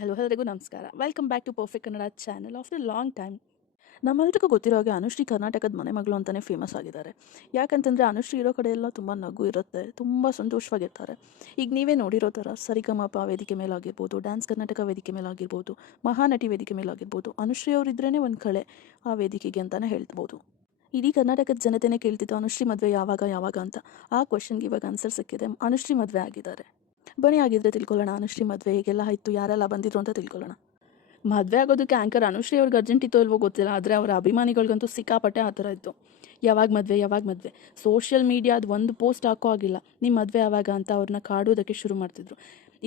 Hello ಎಲ್ಲರಿಗೂ ನಮಸ್ಕಾರ. Welcome back to perfect Kannada channel. After long time ನಮ್ಮೆಲ್ಲರಿಗೂ ಗೊತ್ತಿರೋ ಹಾಗೆ ಅನುಶ್ರೀ ಕರ್ನಾಟಕದ ಮನೆ ಮಗಳು ಅಂತಲೇ ಫೇಮಸ್ ಆಗಿದ್ದಾರೆ. ಯಾಕಂತಂದರೆ ಅನುಶ್ರೀ ಇರೋ ಕಡೆ ಎಲ್ಲ ತುಂಬ ನಗು ಇರುತ್ತೆ, ತುಂಬ ಸಂತೋಷವಾಗಿರ್ತಾರೆ. ಈಗ ನೀವೇ ನೋಡಿರೋ ಥರ ಸರಿಗಮಪ ವೇದಿಕೆ ಮೇಲಾಗಿರ್ಬೋದು, ಡ್ಯಾನ್ಸ್ ಕರ್ನಾಟಕ ವೇದಿಕೆ ಮೇಲಾಗಿರ್ಬೋದು, ಮಹಾನಟಿ ವೇದಿಕೆ ಮೇಲಾಗಿರ್ಬೋದು, ಅನುಶ್ರೀ ಅವರಿದ್ರೇ ಒಂದು ಕಳೆ ಆ ವೇದಿಕೆಗೆ ಅಂತಲೇ ಹೇಳ್ಬೋದು. ಇಡೀ ಕರ್ನಾಟಕದ ಜನತೆನೇ ಕೇಳ್ತಿತ್ತು ಅನುಶ್ರೀ ಮದುವೆ ಯಾವಾಗ ಅಂತ. ಆ ಕ್ವಶನ್ಗೆ ಇವಾಗ ಆನ್ಸರ್ ಸಿಕ್ಕಿದೆ. ಅನುಶ್ರೀ ಮದುವೆ ಆಗಿದ್ದಾರೆ. ಬನ್ನಿ ಆಗಿದ್ರೆ ತಿಳ್ಕೊಳ್ಳೋಣ ಅನುಶ್ರೀ ಮದುವೆ ಹೇಗೆಲ್ಲ ಆಯಿತು, ಯಾರೆಲ್ಲ ಬಂದಿದ್ರು ಅಂತ ತಿಳ್ಕೊಳ್ಳೋಣ. ಮದುವೆ ಆಗೋದಕ್ಕೆ ಆ್ಯಂಕರ್ ಅನುಶ್ರೀ ಅವ್ರಿಗೆ ಅರ್ಜೆಂಟ್ ಇತ್ತೋ ಇಲ್ವೋ ಗೊತ್ತಿಲ್ಲ, ಆದರೆ ಅವರ ಅಭಿಮಾನಿಗಳಿಗಂತೂ ಸಿಕ್ಕಾಪಟ್ಟೆ ಆ ಥರ ಇತ್ತು. ಯಾವಾಗ ಮದುವೆ ಸೋಷಿಯಲ್ ಮೀಡಿಯಾದ ಒಂದು ಪೋಸ್ಟ್ ಹಾಕೋ ಆಗಿಲ್ಲ, ನಿಮ್ಮ ಮದುವೆ ಯಾವಾಗ ಅಂತ ಅವ್ರನ್ನ ಕಾಡೋದಕ್ಕೆ ಶುರು ಮಾಡ್ತಿದ್ರು.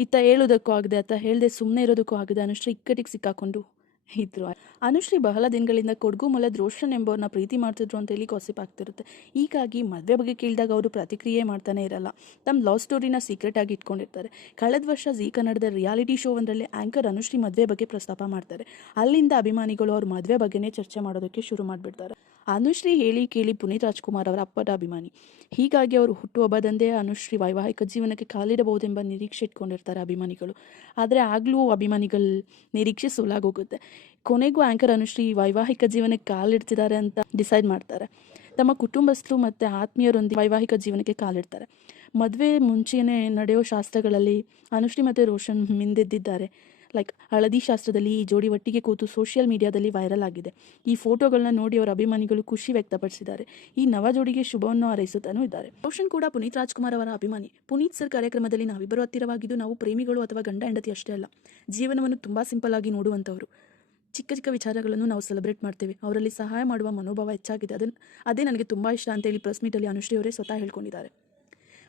ಇತ್ತ ಹೇಳೋದಕ್ಕೂ ಆಗದೆ ಅತ್ತ ಹೇಳದೆ ಸುಮ್ಮನೆ ಇರೋದಕ್ಕೂ ಆಗದೆ ಅನುಶ್ರೀ ಇಕ್ಕಟ್ಟಿಗೆ ಸಿಕ್ಕಾಕೊಂಡು ಇದ್ರು. ಅನುಶ್ರೀ ಬಹಳ ದಿನಗಳಿಂದ ಕೊಡಗು ಮೂಲದ ರೋಷನ್ ಎಂಬವ್ರನ್ನ ಪ್ರೀತಿ ಮಾಡ್ತಿದ್ರು ಅಂತ ಹೇಳಿ ಕಾಸಿಪ್ ಆಗ್ತಿರುತ್ತೆ. ಹೀಗಾಗಿ ಮದುವೆ ಬಗ್ಗೆ ಕೇಳಿದಾಗ ಅವರು ಪ್ರತಿಕ್ರಿಯೆ ಮಾಡ್ತಾನೆ ಇರಲ್ಲ. ತಮ್ಮ ಲವ್ ಸ್ಟೋರಿನ ಸೀಕ್ರೆಟ್ ಆಗಿ ಇಟ್ಕೊಂಡಿರ್ತಾರೆ. ಕಳೆದ ವರ್ಷ ಜೀ ಕನ್ನಡದ ರಿಯಾಲಿಟಿ ಶೋ ಒಂದರಲ್ಲಿ ಆ್ಯಂಕರ್ ಅನುಶ್ರೀ ಮದುವೆ ಬಗ್ಗೆ ಪ್ರಸ್ತಾಪ ಮಾಡ್ತಾರೆ. ಅಲ್ಲಿಂದ ಅಭಿಮಾನಿಗಳು ಅವ್ರ ಮದುವೆ ಬಗ್ಗೆನೇ ಚರ್ಚೆ ಮಾಡೋದಕ್ಕೆ ಶುರು ಮಾಡಿಬಿಡ್ತಾರೆ. ಅನುಶ್ರೀ ಹೇಳಿ ಕೇಳಿ ಪುನೀತ್ ರಾಜ್ಕುಮಾರ್ ಅವರ ಅಪ್ಪಟ ಅಭಿಮಾನಿ. ಹೀಗಾಗಿ ಅವರು ಹುಟ್ಟುಹಬ್ಬದಂದೇ ಅನುಶ್ರೀ ವೈವಾಹಿಕ ಜೀವನಕ್ಕೆ ಕಾಲಿಡಬಹುದೆಂಬ ನಿರೀಕ್ಷೆ ಇಟ್ಕೊಂಡಿರ್ತಾರೆ ಅಭಿಮಾನಿಗಳು. ಆದರೆ ಆಗಲೂ ಅಭಿಮಾನಿಗಳ ನಿರೀಕ್ಷೆ ಸೋಲಾಗೋಗುತ್ತೆ. ಕೊನೆಗೂ ಆ್ಯಂಕರ್ ಅನುಶ್ರೀ ವೈವಾಹಿಕ ಜೀವನಕ್ಕೆ ಕಾಲಿಡ್ತಿದ್ದಾರೆ ಅಂತ ಡಿಸೈಡ್ ಮಾಡ್ತಾರೆ. ತಮ್ಮ ಕುಟುಂಬಸ್ಥರು ಮತ್ತು ಆತ್ಮೀಯರೊಂದಿಗೆ ವೈವಾಹಿಕ ಜೀವನಕ್ಕೆ ಕಾಲಿಡ್ತಾರೆ. ಮದುವೆ ಮುಂಚೆನೇ ನಡೆಯೋ ಶಾಸ್ತ್ರಗಳಲ್ಲಿ ಅನುಶ್ರೀ ಮತ್ತು ರೋಷನ್ ಮಿಂದೆದ್ದಿದ್ದಾರೆ. ಲೈಕ್ ಹಳದಿ ಶಾಸ್ತ್ರದಲ್ಲಿ ಈ ಜೋಡಿ ಒಟ್ಟಿಗೆ ಕೂತು ಸೋಷಿಯಲ್ ಮೀಡಿಯಾದಲ್ಲಿ ವೈರಲ್ ಆಗಿದೆ. ಈ ಫೋಟೋಗಳನ್ನ ನೋಡಿ ಅವರ ಅಭಿಮಾನಿಗಳು ಖುಷಿ ವ್ಯಕ್ತಪಡಿಸಿದ್ದಾರೆ. ಈ ನವ ಜೋಡಿಗೆ ಶುಭವನ್ನು ಹಾರೈಸುತ್ತಾನೂ ಇದ್ದಾರೆ. ರೋಷನ್ ಕೂಡ ಪುನೀತ್ ರಾಜ್ಕುಮಾರ್ ಅವರ ಅಭಿಮಾನಿ. ಪುನೀತ್ ಸರ್ ಕಾರ್ಯಕ್ರಮದಲ್ಲಿ ನಾವಿಬ್ಬರು ಹತ್ತಿರವಾಗಿದ್ದು ನಾವು ಪ್ರೇಮಿಗಳು ಅಥವಾ ಗಂಡ ಹೆಂಡತಿ ಅಷ್ಟೇ ಅಲ್ಲ, ಜೀವನವನ್ನು ತುಂಬ ಸಿಂಪಲ್ ಆಗಿ ನೋಡುವಂಥವ್ರು. ಚಿಕ್ಕ ಚಿಕ್ಕ ವಿಚಾರಗಳನ್ನು ನಾವು ಸೆಲೆಬ್ರೇಟ್ ಮಾಡ್ತೇವೆ. ಅವರಲ್ಲಿ ಸಹಾಯ ಮಾಡುವ ಮನೋಭಾವ ಹೆಚ್ಚಾಗಿದೆ. ಅದೇ ನನಗೆ ತುಂಬ ಇಷ್ಟ ಅಂತೇಳಿ ಪ್ರೆಸ್ ಮೀಟಲ್ಲಿ ಅನುಶ್ರೀ ಅವರೇ ಸ್ವತಃ ಹೇಳ್ಕೊಂಡಿದ್ದಾರೆ.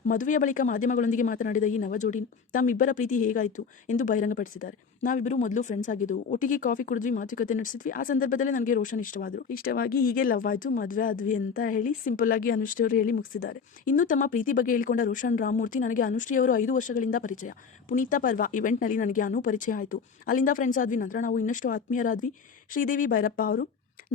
ಮದುವೆಯ ಬಳಿಕ ಮಾಧ್ಯಮಗಳೊಂದಿಗೆ ಮಾತನಾಡಿದ ಈ ನವ ಜೋಡಿ ತಮ್ಮಿಬ್ಬರ ಪ್ರೀತಿ ಹೇಗಾಯಿತು ಎಂದು ಬಹಿರಂಗಪಡಿಸಿದ್ದಾರೆ. ನಾವಿಬ್ಬರು ಮೊದಲು ಫ್ರೆಂಡ್ಸ್ ಆಗಿದ್ದವು, ಒಟ್ಟಿಗೆ ಕಾಫಿ ಕುಡಿದ್ವಿ, ಮಾತುಕತೆ ನಡೆಸಿದ್ವಿ. ಆ ಸಂದರ್ಭದಲ್ಲಿ ನನಗೆ ರೋಷನ್ ಇಷ್ಟವಾಗಿ ಹೀಗೆ ಲವ್ ಆಯಿತು, ಮದುವೆ ಆದ್ವಿ ಅಂತ ಹೇಳಿ ಸಿಂಪಲ್ ಆಗಿ ಅನುಶ್ರೀ ಅವರು ಹೇಳಿ ಮುಗಿಸಿದ್ದಾರೆ. ಇನ್ನು ತಮ್ಮ ಪ್ರೀತಿ ಬಗ್ಗೆ ಹೇಳಿಕೊಂಡ ರೋಷನ್ ರಾಮಮೂರ್ತಿ, ನನಗೆ ಅನುಶ್ರೀ ಅವರು 5 ವರ್ಷಗಳಿಂದ ಪರಿಚಯ. ಪುನೀತ ಪರ್ವ ಇವೆಂಟ್ನಲ್ಲಿ ನನಗೆ ಪರಿಚಯ ಆಯಿತು. ಅಲ್ಲಿಂದ ಫ್ರೆಂಡ್ಸ್ ಆದ್ವಿ. ನಂತರ ನಾವು ಇನ್ನಷ್ಟು ಆತ್ಮೀಯರಾದ್ವಿ. ಶ್ರೀದೇವಿ ಭೈರಪ್ಪ ಅವರು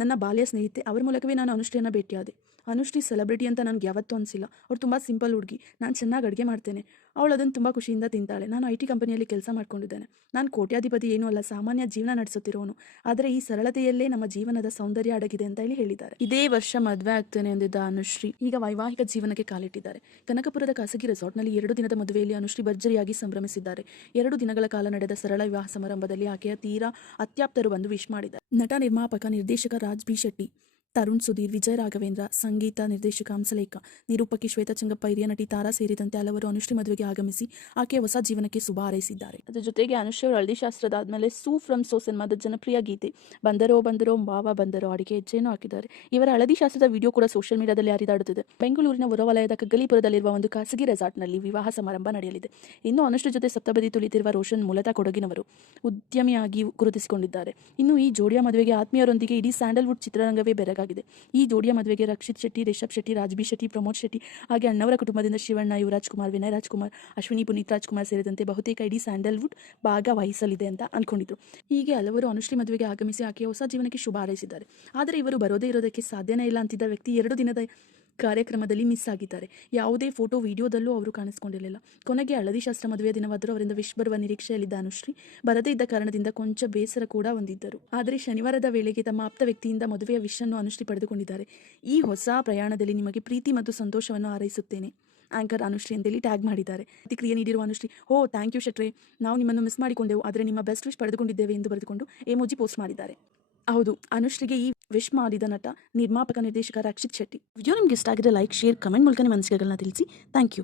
ನನ್ನ ಬಾಲ್ಯ ಸ್ನೇಹಿತೆ. ಅವರ ಮೂಲಕವೇ ನಾನು ಅನುಶ್ರೀಯನ್ನು ಭೇಟಿಯಾದೆ. ಅನುಶ್ರೀ ಸೆಲೆಬ್ರಿಟಿ ಅಂತ ನನಗೆ ಯಾವತ್ತೂ ಅನಿಸಿಲ್ಲ. ಅವ್ರು ತುಂಬ ಸಿಂಪಲ್ ಹುಡುಗಿ. ನಾನು ಚೆನ್ನಾಗಿ ಅಡುಗೆ ಮಾಡ್ತೇನೆ, ಅವಳು ಅದನ್ನು ತುಂಬ ಖುಷಿಯಿಂದ ತಿಂತಾಳೆ. ನಾನು IT ಕಂಪನಿಯಲ್ಲಿ ಕೆಲಸ ಮಾಡ್ಕೊಂಡಿದ್ದೇನೆ. ನಾನು ಕೋಟ್ಯಾಧಿಪತಿ ಏನೂ ಅಲ್ಲ, ಸಾಮಾನ್ಯ ಜೀವನ ನಡೆಸುತ್ತಿರೋನು. ಆದರೆ ಈ ಸರಳತೆಯಲ್ಲೇ ನಮ್ಮ ಜೀವನದ ಸೌಂದರ್ಯ ಅಡಗಿದೆ ಅಂತ ಹೇಳಿದ್ದಾರೆ. ಇದೇ ವರ್ಷ ಮದುವೆ ಆಗ್ತೇನೆ ಎಂದಿದ್ದ ಅನುಶ್ರೀ ಈಗ ವೈವಾಹಿಕ ಜೀವನಕ್ಕೆ ಕಾಲಿಟ್ಟಿದ್ದಾರೆ. ಕನಕಪುರದ ಖಾಸಗಿ ರೆಸಾರ್ಟ್ನಲ್ಲಿ 2 ದಿನದ ಮದುವೆಯಲ್ಲಿ ಅನುಶ್ರೀ ಭರ್ಜರಿಯಾಗಿ ಸಂಭ್ರಮಿಸಿದ್ದಾರೆ. 2 ದಿನಗಳ ಕಾಲ ನಡೆದ ಸರಳ ವಿವಾಹ ಸಮಾರಂಭದಲ್ಲಿ ಆಕೆಯ ತೀರಾ ಅತ್ಯಾಪ್ತರು ಬಂದು ವಿಶ್ ಮಾಡಿದ್ದಾರೆ. ನಟ, ನಿರ್ಮಾಪಕ, ನಿರ್ದೇಶಕ ರಾಜ್ ಬಿ ಶೆಟ್ಟಿ, ತರುಣ್ ಸುಧೀರ್, ವಿಜಯ್ ರಾಘವೇಂದ್ರ, ಸಂಗೀತ ನಿರ್ದೇಶಕ ಹಂಸಲೇಖ, ನಿರೂಪಕಿ ಶ್ವೇತಾ ಚಂಗಪ್ಪ, ಹಿರಿಯ ನಟಿ ತಾರಾ ಸೇರಿದಂತೆ ಹಲವರು ಅನುಶ್ರೀ ಮದುವೆಗೆ ಆಗಮಿಸಿ ಆಕೆಯ ಹೊಸ ಜೀವನಕ್ಕೆ ಶುಭ ಹಾರೈಸಿದ್ದಾರೆ. ಅದರ ಜೊತೆಗೆ ಅನುಶ್ರೀ ಅವರು ಹಳದಿ ಶಾಸ್ತ್ರದ ಆದಮೇಲೆ ಸೂ ಫ್ರಮ್ ಸೋ ಸಿನಿಮಾದ ಜನಪ್ರಿಯ ಗೀತೆ ಬಂದರೋ ಬಾವ ಬಂದರೋ ಹಾಡಿಗೆ ಹೆಜ್ಜೆಯನ್ನು ಹಾಕಿದ್ದಾರೆ. ಇವರ ಹಳದಿ ಶಾಸ್ತ್ರದ ವಿಡಿಯೋ ಕೂಡ ಸೋಷಿಯಲ್ ಮೀಡಿಯಾದಲ್ಲಿ ಹರಿದಾಡುತ್ತಿದೆ. ಬೆಂಗಳೂರಿನ ಹೊರವಲಯದ ಕಗ್ಗಲೀಪುರದಲ್ಲಿರುವ ಒಂದು ಖಾಸಗಿ ರೆಸಾರ್ಟ್ನಲ್ಲಿ ವಿವಾಹ ಸಮಾರಂಭ ನಡೆಯಲಿದೆ. ಇನ್ನು ಅನುಶ್ರೀ ಜೊತೆ ಸಪ್ತಪದಿ ತುಳಿತಿರುವ ರೋಷನ್ ಮೂಲತಃ ಕೊಡಗಿನವರು, ಉದ್ಯಮಿಯಾಗಿ ಗುರುತಿಸಿಕೊಂಡಿದ್ದಾರೆ. ಇನ್ನು ಈ ಜೋಡಿಯ ಮದುವೆಗೆ ಆತ್ಮೀಯರೊಂದಿಗೆ ಇಡೀ ಸ್ಯಾಂಡಲ್ವುಡ್ ಚಿತ್ರರಂಗವೇ ಬೆರಗಾಗಿದೆ. ಈ ಜೋಡಿಯ ಮದುವೆಗೆ ರಕ್ಷಿತ್ ಶೆಟ್ಟಿ, ರಿಷಬ್ ಶೆಟ್ಟಿ, ರಾಜ್ ಬಿ ಶೆಟ್ಟಿ, ಪ್ರಮೋದ್ ಶೆಟ್ಟಿ ಹಾಗೆ ಅಣ್ಣವರ ಕುಟುಂಬದಿಂದ ಶಿವಣ್ಣ, ಯುವರಾಜ್ ಕುಮಾರ್, ವಿನಯ್ ರಾಜ್ಕುಮಾರ್, ಅಶ್ವಿನಿ, ಪುನೀತ್ ರಾಜ್ಕುಮಾರ್ ಸೇರಿದಂತೆ ಬಹುತೇಕ ಇಡೀ ಸ್ಯಾಂಡಲ್ವುಡ್ ಭಾಗವಹಿಸಲಿದೆ ಅಂತ ಅನ್ಕೊಂಡಿದ್ರು. ಹೀಗೆ ಹಲವರು ಅನುಶ್ರೀ ಮದುವೆಗೆ ಆಗಮಿಸಿ ಆಕೆಯ ಹೊಸ ಜೀವನಕ್ಕೆ ಶುಭ ಹಾರೈಸಿದ್ದಾರೆ. ಆದರೆ ಇವರು ಬರೋದೇ ಇರೋದಕ್ಕೆ ಸಾಧ್ಯನೇ ಇಲ್ಲ ಅಂತಿದ್ದ ವ್ಯಕ್ತಿ 2 ದಿನದ ಕಾರ್ಯಕ್ರಮದಲ್ಲಿ ಮಿಸ್ ಆಗಿದ್ದಾರೆ. ಯಾವುದೇ ಫೋಟೋ ವಿಡಿಯೋದಲ್ಲೂ ಅವರು ಕಾಣಿಸ್ಕೊಂಡಿರಲಿಲ್ಲ. ಕೊನೆಗೆ ಹಳದಿ ಶಾಸ್ತ್ರ ಮದುವೆಯ ದಿನವಾದರೂ ಅವರಿಂದ ವಿಶ್ ಬರುವ ನಿರೀಕ್ಷೆಯಲ್ಲಿದ್ದ ಅನುಶ್ರೀ ಬರದೇ ಇದ್ದ ಕಾರಣದಿಂದ ಕೊಂಚ ಬೇಸರ ಕೂಡ ಹೊಂದಿದ್ದರು. ಆದರೆ ಶನಿವಾರದ ವೇಳೆಗೆ ತಮ್ಮ ಆಪ್ತ ವ್ಯಕ್ತಿಯಿಂದ ಮದುವೆಯ ವಿಶ್ ಅನ್ನು ಅನುಶ್ರೀ ಪಡೆದುಕೊಂಡಿದ್ದಾರೆ. ಈ ಹೊಸ ಪ್ರಯಾಣದಲ್ಲಿ ನಿಮಗೆ ಪ್ರೀತಿ ಮತ್ತು ಸಂತೋಷವನ್ನು ಹಾರೈಸುತ್ತೇನೆ, ಆಂಕರ್ ಅನುಶ್ರೀ ಅಂತೇಳಿ ಟ್ಯಾಗ್ ಮಾಡಿದ್ದಾರೆ. ಪ್ರತಿಕ್ರಿಯೆ ನೀಡಿರುವ ಅನುಶ್ರೀ, ಥ್ಯಾಂಕ್ ಯು ಶೆಟ್ರೆ, ನಾವು ನಿಮ್ಮನ್ನು ಮಿಸ್ ಮಾಡಿಕೊಂಡೆವು, ಆದರೆ ನಿಮ್ಮ ಬೆಸ್ಟ್ ವಿಶ್ ಪಡೆದುಕೊಂಡಿದ್ದೇವೆ ಎಂದು ಬರೆದುಕೊಂಡು ಎಮೋಜಿ ಪೋಸ್ಟ್ ಮಾಡಿದ್ದಾರೆ. ಹೌದು, ಅನುಶ್ರೀಗೆ ಈ ವಿಶ್ ಮಾಡಿದ ನಟ, ನಿರ್ಮಾಪಕ, ನಿರ್ದೇಶಕ ರಕ್ಷಿತ್ ಶೆಟ್ಟಿ. ವಿಡಿಯೋ ನಿಮ್ಗೆ ಇಷ್ಟ ಆಗಿದ್ರೆ ಲೈಕ್, ಶೇರ್, ಕಮೆಂಟ್ ಮೂಲಕ ನಿಮ್ಮ ಅನಿಸಿಕೆಗಳನ್ನ ತಿಳಿಸಿ. Thank you.